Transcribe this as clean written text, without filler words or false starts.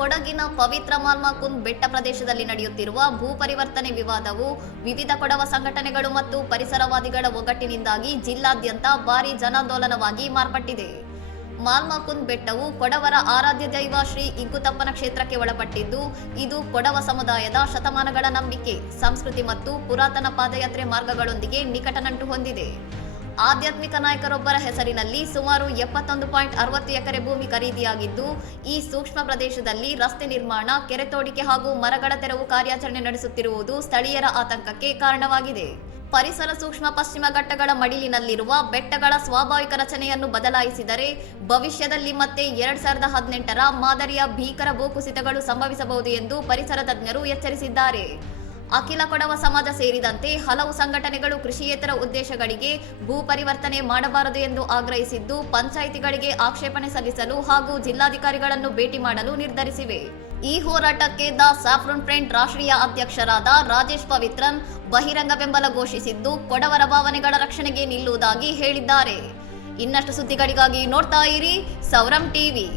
ಕೊಡಗಿನ ಪವಿತ್ರ ಮಾಲ್ಮಾಕುಂದ್ ಬೆಟ್ಟ ಪ್ರದೇಶದಲ್ಲಿ ನಡೆಯುತ್ತಿರುವ ಭೂ ಪರಿವರ್ತನೆ ವಿವಾದವು ವಿವಿಧ ಕೊಡವ ಸಂಘಟನೆಗಳು ಮತ್ತು ಪರಿಸರವಾದಿಗಳ ಒಗ್ಗಟ್ಟಿನಿಂದಾಗಿ ಜಿಲ್ಲಾದ್ಯಂತ ಭಾರೀ ಜನಾಂದೋಲನವಾಗಿ ಮಾರ್ಪಟ್ಟಿದೆ. ಮಾಲ್ಮಾಕುಂದ್ ಬೆಟ್ಟವು ಕೊಡವರ ಆರಾಧ್ಯ ದೈವ ಶ್ರೀ ಇಂಕುತಪ್ಪನ ಕ್ಷೇತ್ರಕ್ಕೆ ಒಳಪಟ್ಟಿದ್ದು, ಇದು ಕೊಡವ ಸಮುದಾಯದ ಶತಮಾನಗಳ ನಂಬಿಕೆ, ಸಂಸ್ಕೃತಿ ಮತ್ತು ಪುರಾತನ ಪಾದಯಾತ್ರೆ ಮಾರ್ಗಗಳೊಂದಿಗೆ ನಿಕಟ ನಂಟು ಹೊಂದಿದೆ. ಆಧ್ಯಾತ್ಮಿಕ ನಾಯಕರೊಬ್ಬರ ಹೆಸರಿನಲ್ಲಿ ಸುಮಾರು 71.60 ಎಕರೆ ಭೂಮಿ ಖರೀದಿಯಾಗಿದ್ದು, ಈ ಸೂಕ್ಷ್ಮ ಪ್ರದೇಶದಲ್ಲಿ ರಸ್ತೆ ನಿರ್ಮಾಣ, ಕೆರೆ ತೋಡಿಕೆ ಹಾಗೂ ಮರಗಳ ತೆರವು ಕಾರ್ಯಾಚರಣೆ ನಡೆಸುತ್ತಿರುವುದು ಸ್ಥಳೀಯರ ಆತಂಕಕ್ಕೆ ಕಾರಣವಾಗಿದೆ. ಪರಿಸರ ಸೂಕ್ಷ್ಮ ಪಶ್ಚಿಮ ಘಟ್ಟಗಳ ಮಡಿಲಿನಲ್ಲಿರುವ ಬೆಟ್ಟಗಳ ಸ್ವಾಭಾವಿಕ ರಚನೆಯನ್ನು ಬದಲಾಯಿಸಿದರೆ ಭವಿಷ್ಯದಲ್ಲಿ ಮತ್ತೆ 2018ರ ಮಾದರಿಯ ಭೀಕರ ಭೂಕುಸಿತಗಳು ಸಂಭವಿಸಬಹುದು ಎಂದು ಪರಿಸರ ತಜ್ಞರು ಎಚ್ಚರಿಸಿದ್ದಾರೆ. ಅಖಿಲ ಕೊಡವ ಸಮಾಜ ಸೇರಿದಂತೆ ಹಲವು ಸಂಘಟನೆಗಳು ಕೃಷಿಯೇತರ ಉದ್ದೇಶಗಳಿಗೆ ಭೂ ಪರಿವರ್ತನೆ ಮಾಡಬಾರದು ಎಂದು ಆಗ್ರಹಿಸಿದ್ದು, ಪಂಚಾಯಿತಿಗಳಿಗೆ ಆಕ್ಷೇಪಣೆ ಸಲ್ಲಿಸಲು ಹಾಗೂ ಜಿಲ್ಲಾಧಿಕಾರಿಗಳನ್ನು ಭೇಟಿ ಮಾಡಲು ನಿರ್ಧರಿಸಿವೆ. ಈ ಹೋರಾಟಕ್ಕೆ ದ ಸ್ಯಾಫ್ರನ್ ಫ್ರಂಟ್ ರಾಷ್ಟ್ರೀಯ ಅಧ್ಯಕ್ಷರಾದ ರಾಜೇಶ್ ಪವಿತ್ರನ್ ಬಹಿರಂಗ ಬೆಂಬಲ ಘೋಷಿಸಿದ್ದು, ಕೊಡವರ ಭಾವನೆಗಳ ರಕ್ಷಣೆಗೆ ನಿಲ್ಲುವುದಾಗಿ ಹೇಳಿದ್ದಾರೆ. ಇನ್ನಷ್ಟು ಸುದ್ದಿಗಳಿಗಾಗಿ ನೋಡ್ತಾ ಇರಿ ಸೌರಂ ಟಿವಿ.